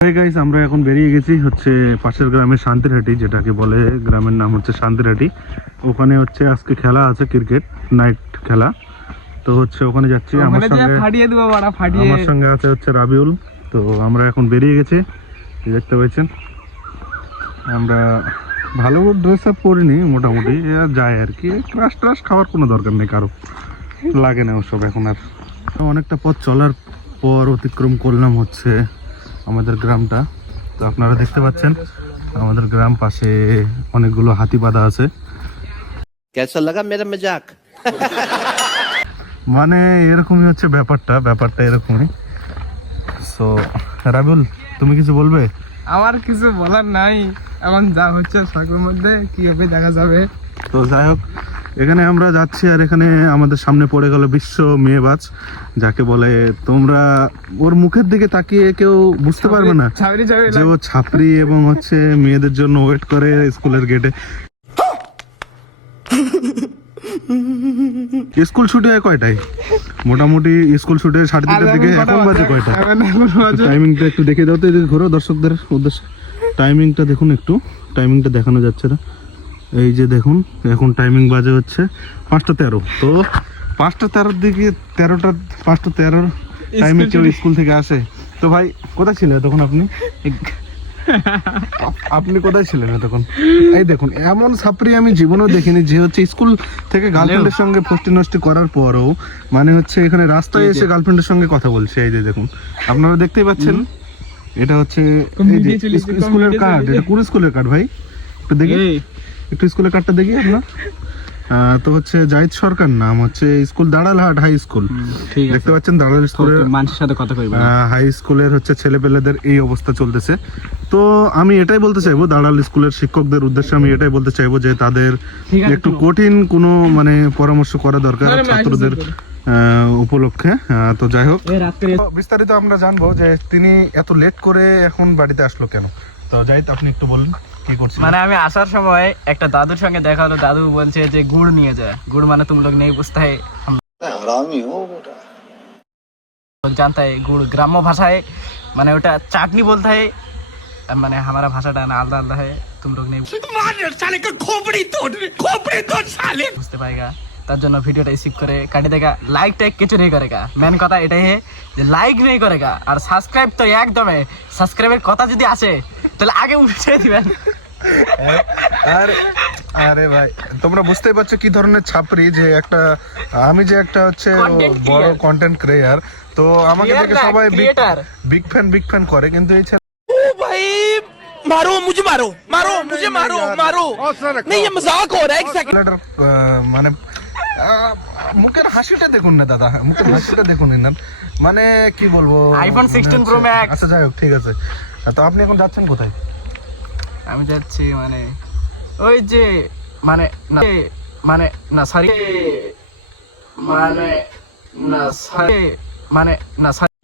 Guys আমরা এখন বেরিয়ে গেছি হচ্ছে পাশের গ্রামের শান্তিরহাটি, যেটাকে বলে গ্রামের নাম হচ্ছে শান্তিরহাটি। ওখানে হচ্ছে আজকে খেলা আছে, ক্রিকেট নাইট খেলা। তো হচ্ছে ওখানে যাচ্ছি। আমার সঙ্গে আছে হচ্ছে রাবিউল। তো আমরা এখন বেরিয়ে গেছি, দেখতে পাচ্ছেন। আমরা ভালো ড্রেস আপ করিনি, মোটামুটি যায় আর কি। ক্রাশ ট্রাশ খাওয়ার কোনো দরকার নেই, কারো লাগে না ওসব এখন। আর অনেকটা পথ চলার পর অতিক্রম করলাম হচ্ছে আমাদের গ্রামটা। তো আপনারা দেখতে পাচ্ছেন আমাদের গ্রাম পাশে অনেকগুলো হাতি বাঁধা আছে। कैसा लगा मेरा मजाक? মানে এরকমই হচ্ছে ব্যাপারটা এরকমই। সো রাবিউল, তুমি কিছু বলবে? আমার কিছু বলার নাই, এখন যা হচ্ছে সাগরের মধ্যে কি হবে দেখা যাবে। তো যাই হোক, এখানে আমরা যাচ্ছি আর এখানে আমাদের সামনে পড়ে গেল বিশ্ব মেয়েবাজ, যাকে বলে তোমরা ওর মুখের দিকে তাকিয়ে কেউ বুঝতে পারবে না যে ও ছাপরি এবং হচ্ছে মেয়েদের জন্য ওয়েট করে স্কুলের গেটে। স্কুল ছুটি হয় কয়টায়? মোটামুটি স্কুল ছুটি 3:30টার দিকে। এখন বাজে কয়টা? টাইমিংটা একটু দেখে দাও তো, এদিকে ঘোরো দর্শকদের উদ্দেশ্যে। টাইমিংটা দেখুন একটু, টাইমিংটা দেখানো যাচ্ছে না। এই যে দেখুন, এখন টাইমিং বাজে হচ্ছে 5:13। তো 5:13 দিকে 5:13 টাইমে কেউ স্কুল থেকে আসে? তো ভাই কোথায় ছিলেন তখন আপনি? আপনি কোথায় ছিলেন তখন? এই দেখুন, এমন ছাপরি আমি জীবনেও দেখিনি যে হচ্ছে স্কুল থেকে গার্লফ্রেন্ডের সঙ্গে ফষ্টি নষ্টি করার পরও মানে হচ্ছে এখানে রাস্তায় এসে গার্লফ্রেন্ডের সঙ্গে কথা বলছে। এই যে দেখুন, আপনারা দেখতেই পাচ্ছেন, এটা হচ্ছে স্কুলের কার্ড। এটা কোন স্কুলের কার্ড ভাই? একটু দেখি, একটু স্কুলের কার্ডটা দেখি আপনার। তো হচ্ছে জাহিদ সরকার নাম, হচ্ছে স্কুল দাঁড়ালহাট হাই স্কুল। দেখতে পাচ্ছেন দাঁড়াল স্কুলের মানুষের সাথে কথা কইবা। হাই স্কুলের হচ্ছে ছেলেপেলেদের এই অবস্থা চলতেছে। তো আমি এটাই বলতে চাইবো দাঁড়াল স্কুলের শিক্ষকদের উদ্দেশ্যে, আমি এটাই বলতে চাইবো যে তাদের একটু কঠিন কোনো মানে পরামর্শ করা দরকার ছাত্রদের উপলক্ষে। তো যাই হোক, বিস্তারিত আমরা জানবো যে তিনি এত লেট করে এখন বাড়িতে আসলো কেন। তো জাহিদ, আপনি একটু বলুন কি করছেন? মানে আমি আসার সময় একটা দাদুর সঙ্গে দেখা হলো। দাদু বলছে যে গুড় নিয়ে যায়। গুড় মানে तुम लोग नहीं पूछता है, हम जानता है। गुड़ ग्राम्य भाषाएं माने ওটা চাটনি বলতে হয়, মানে हमारा ভাষাটা না আলাদা আলাদা है, तुम लोग नहीं বুঝতে পারেगा। তার জন্য ভিডিওটা স্কিপ করে কাটি দেगा। লাইক টাইক কিছু नहीं करेगा। মেন কথা এটাই है যে লাইক नहीं करेगा। আর সাবস্ক্রাইব তো একদমই, সাবস্ক্রাইবের কথা যদি আসে তাহলে আগে উঠে দিবেন। আরে ভাই, তোমরা বুঝতেই পারছো কি ধরনের ছাপরি যে একটা আমি যে একটা হচ্ছে বড় কন্টেন্ট ক্রিয়েটর। তো আমাকে দেখে সবাই বিগ ফ্যান করে, কিন্তু এই मारो मुझे, मारो मारो मुझे, मारो मारो नहीं, ये मजाक हो रहा है। एक सेकंड, মানে মুখের হাসিটা দেখুন না দাদা, মুখের হাসিটা দেখুন না, মানে কি বলবো, আইফোন 16 প্রো ম্যাক্স। আচ্ছা যাই হোক, ঠিক আছে। তো আপনি এখন যাচ্ছেন কোথায়? আমি যাচ্ছি মানে ওই যে মানে না মানে না সরি মানে না সরি মানে না সরি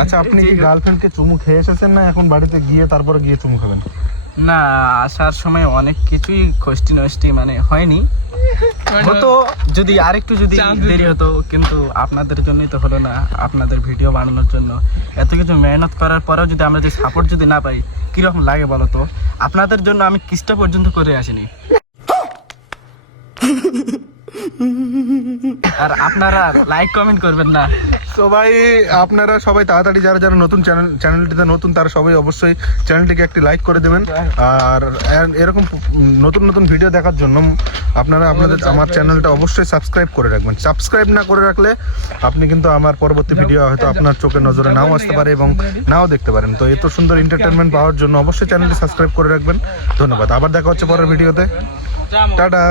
আচ্ছা, আপনি কি গার্লফ্রেন্ডকে চুমু খেয়ে এসেছেন না এখন বাড়িতে গিয়ে তারপরে গিয়ে চুমু খাবেন? না, আসার সময় অনেক কিছুই খষ্টি নষ্টি মানে হয়নি, হতো যদি আরেকটু যদি দেরি হতো, কিন্তু আপনাদের জন্যই তো হলো না। আপনাদের ভিডিও বানানোর জন্য এত কিছু মেহনত করার পরেও যদি আমরা যে সাপোর্ট যদি না পাই, কিরকম লাগে বলো তো? আপনাদের জন্য আমি কিসটা পর্যন্ত করে আসিনি। আর আপনারা লাইক কমেন্ট করবেন না। তো ভাই, আপনারা সবাই তাড়াতাড়ি যারা নতুন চ্যানেলটিতে নতুন, তারা সবাই অবশ্যই চ্যানেলটিকে একটি লাইক করে দেবেন। আর এরকম নতুন ভিডিও দেখার জন্য আপনারা আমার চ্যানেলটা অবশ্যই সাবস্ক্রাইব করে রাখবেন। সাবস্ক্রাইব না করে রাখলে আপনি কিন্তু আমার পরবর্তী ভিডিও হয়তো আপনার চোখের নজরে নাও আসতে পারে এবং নাও দেখতে পারেন। তো এত সুন্দর এন্টারটেনমেন্ট পাওয়ার জন্য অবশ্যই চ্যানেলটি সাবস্ক্রাইব করে রাখবেন। ধন্যবাদ, আবার দেখা হচ্ছে পরের ভিডিওতে। টাটা।